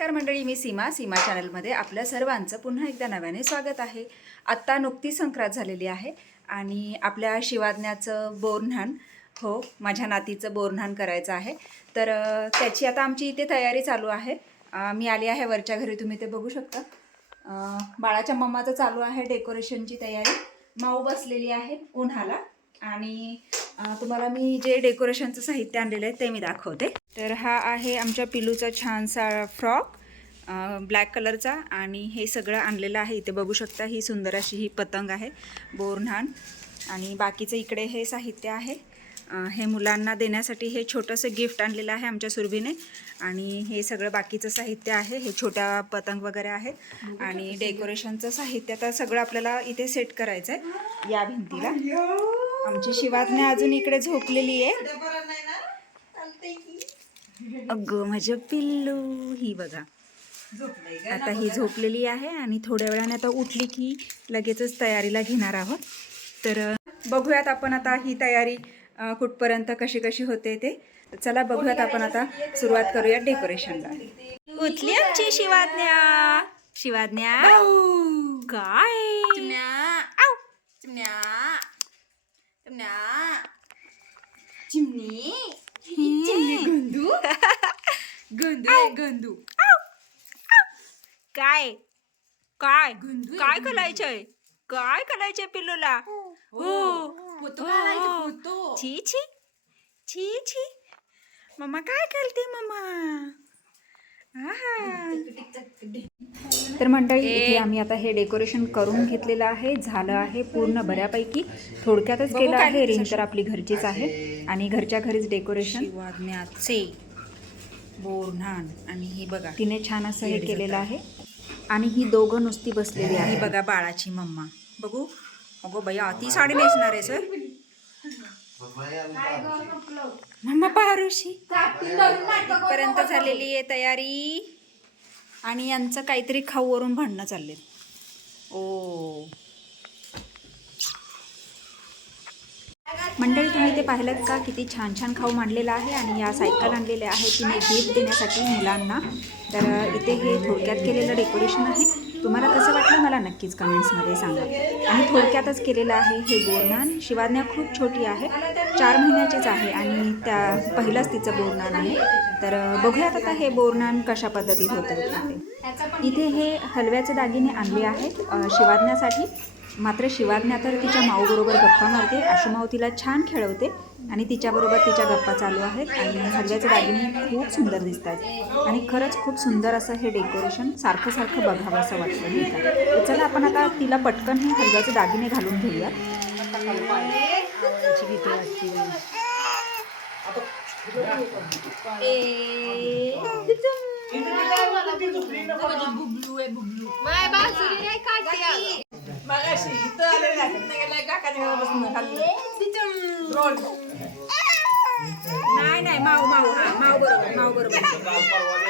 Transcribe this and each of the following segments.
नमस्कार मंडळी मी सीमा. सीमा चॅनलमध्ये आपल्या सर्वांचं पुन्हा एकदा नव्याने स्वागत आहे. आत्ता नुकती संक्रांत झालेली आहे आणि आपल्या शिवाज्ञाचं बोरन्हाण हो माझ्या नातीचं बोरन्हाण करायचं आहे. तर त्याची आता आमची इथे तयारी चालू आहे. मी आली आहे वरच्या घरी तुम्ही ते बघू शकता. बाळाच्या मम्माचं चालू आहे डेकोरेशनची तयारी. माऊ बसलेली आहे उन्हाला. आणि तुम्हाला मी जे डेकोरेशनचं साहित्य आणलेलं आहे ते मी दाखवते. तर हा आहे आमच्या पिलूचा छानसा फ्रॉक ब्लॅक कलरचा आणि हे सगळं आणलेलं आहे. इथे बघू शकता ही सुंदर अशी ही पतंग आहे बोरन्हाण आणि बाकीचं इकडे हे साहित्य आहे. हे मुलांना देण्यासाठी हे छोटंसं गिफ्ट आणलेलं आहे आमच्या सुरभीने. आणि हे सगळं बाकीचं साहित्य आहे. हे छोट्या पतंग वगैरे आहेत. आणि डेकोरेशनचं साहित्य आता सगळं आपल्याला इथे सेट करायचं आहे या भिंतीला. आमची शिवाज्ञा अजून इकडे झोपलेली आहे. अगं माझं पिल्लू ही बघा. आता ही झोपलेली आहे आणि थोड्या वेळाने आता उठली की लगेचच तयारीला घेणार आहोत. तर बघूयात आपण आता ही तयारी कुठपर्यंत कशी कशी होते ते. चला बघूयात आपण आता सुरुवात करूया डेकोरेशनला. उठली आमची शिवाज्ञा. शिवाज्ञा. काय? आऊ. चिमणी. चिमणी गंदू गंदू आहे, गंदू काय? काय? गंदू काय. करायचंय काय करायचंय पिल्लूला? हो. पोतो घालायचं, पोतो. छी छी. छी छी. मम्मा काय करते मम्मा? आहा. तर मंडळी इथे आम्ही आता हे डेकोरेशन करून घेतलेलं आहे. झालं आहे पूर्ण बऱ्यापैकी. थोडक्यातच केलं आहे. रिंग तर आपली घरचीच आहे. आणि घरच्या घरीच डेकोरेशन शिवाज्ञाचे बोरन्हाण आणि हे बघा. तिने छान असं हे केलेलं आहे. आणि ही दोघं नुसती बसलेली ही आहे बघा बाळाची मम्मा. बघू. अगो बया ती साडी नेसणार आहे सर. मम्मा पारुशी. पर्यंत झालेली आहे तयारी. आणि यांचं काहीतरी खाऊवरून भांडणं चालले ओ. मंडळी तुम्ही ते पाहिलं का? किती छान छान खाऊ मांडलेला आहे आणि या सायकल आणलेल्या आहे तिने गिफ्ट देण्यासाठी मुलांना. तर इथे हे थोडक्यात केलेलं डेकोरेशन आहे. तुम्हाला कसं वाटलं मला नक्कीच कमेंट्समध्ये सांगा. आणि थोडक्यातच केलेलं आहे हे बोरनान शिवाज्ञा खूप छोटी आहे. चार महिन्याचीच आहे आणि त्या पहिलंच तिचं बोरनान आहे तर बघूयात आता हे बोरनान कशा पद्धतीत होतं. इथे हे हलव्याचे दागिने आणले आहेत शिवाज्ञासाठी. मात्र शिवाज्ञा तर तिच्या माऊबरोबर गप्पा मारते आशुमाऊ तिला छान खेळवते आणि तिच्याबरोबर तिच्या गप्पा चालू आहेत आणि हलव्याचे दागिने खूप सुंदर दिसतात आणि खरंच खूप सुंदर असं हे डेकोरेशन सारखं सारखं बघावं असं वाटतं नाही का तर चला आपण आता तिला पटकन हे हलव्याचे दागिने घालून घेऊया वाटते नाही नाही माऊ माऊ हा माऊ बरोबर माऊ बरोबर.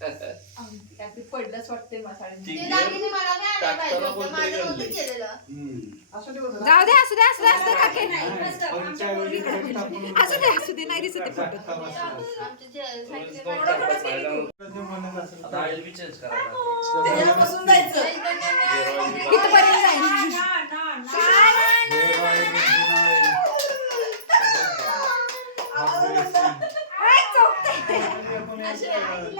काहीतरी पडलंच वाटते जाऊ दे असू दे असू दे असू दे काके. असू दे असू दे नाही दिसत ते फोटो. आमच्या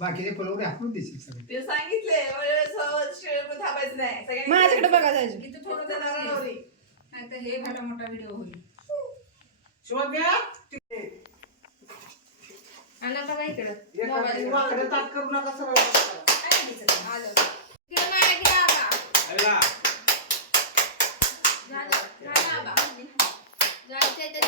बाकीचे फलवडे आपण देशील सगळे. सांगितले नाही. माझ्याकडे बघा जायचं. थोडं नाही तर हे मोठा व्हिडिओ होईल. आला बघा झालं.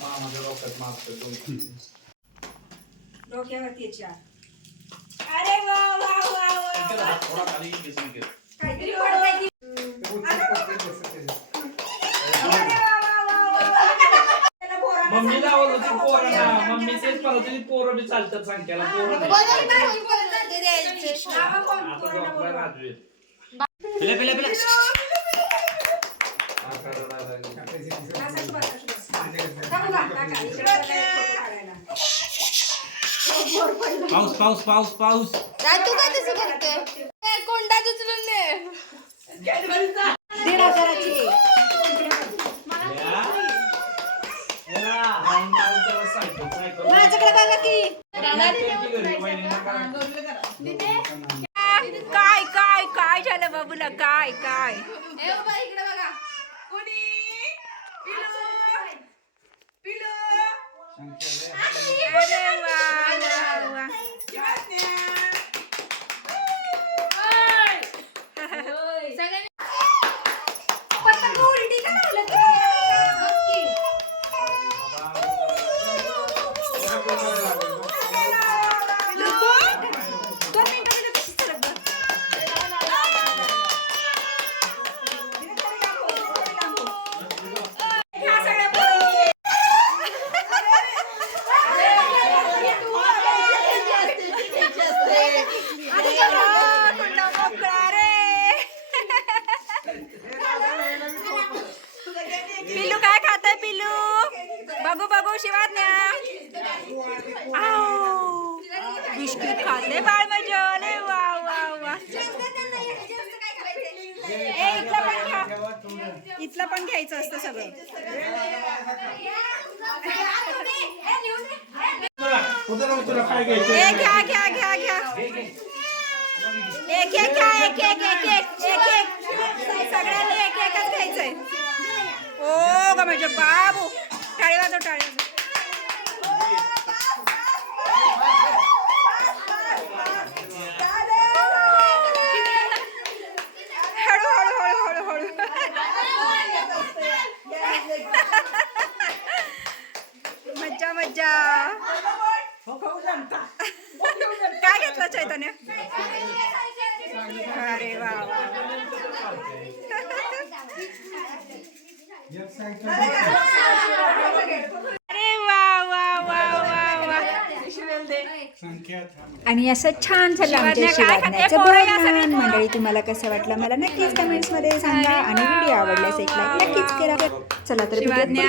मामाच्या डोक्यात मारतोय दोन. डोक्यावरती चार अरे वा वा वा वा वा. थोडा खाली घेशील की. काहीतरी पडतंय की. अरे वा वा वा वा वा. त्याला पोरांना मम्मी लावत होती सांगितलं, पोरांना मम्मी तेच म्हणत होती पोरं बी चालतात संख्याला पोरं नाही. बरं, बरं, बरं, जाते द्यायचे. नावं कोण? आता पोरांना डॉक्टर बोलवा. राजू आहेत. पिल्या पिल्या पिल्या. हा, सासूबा, सासूबा. पाऊस पाऊस पाऊस पाऊस. काय तू काय तसं करते? कोंडा उचलून दे. काय काय काय झालं बाबूला काय काय? इकडे बघा. कोणी? पिलो? पिलो? Ah, sí, ¡Adela! बघू बघू शिवाज्ञा. आऊ. बिस्किट खाल्ले बाळ मजले वा वा वा. ए इथलं पण घ्या. इथलं पण घ्यायचं असतं सगळं. घ्या घ्या घ्या घ्या. एक एक घ्या एक एक एक एक एक एक. सगळ्यांनी एक एकच घ्यायचंय. ओ ग म्हणजे बाबू. टाळी वाजव टाळी हळू हळू हळू हळू हळू. मज्जा मज्जा. काय घेतलं चैतन्य? अरे वा आणि असं छान झालं आमच्या. मंडळी तुम्हाला कसं वाटलं? मला नक्कीच कमेंट्समध्ये सांगा आणि व्हिडिओ आवडल्यास एक लाईक नक्कीच करा. चला तर शिवाज्ञा.